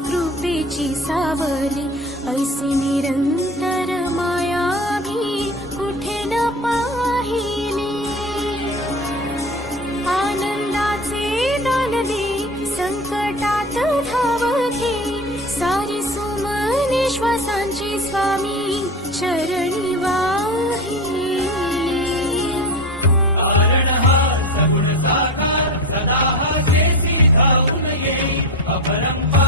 कृपेची सावली, ऐसी निरंतर माया मी कुठे न पाहिली. आनंदाचे दान दे, संकटात धाव घे, सारी सुमने श्वासांची स्वामी चरणी वाहिली. सगुण साकार सदा जेसी धावून येई, अभरम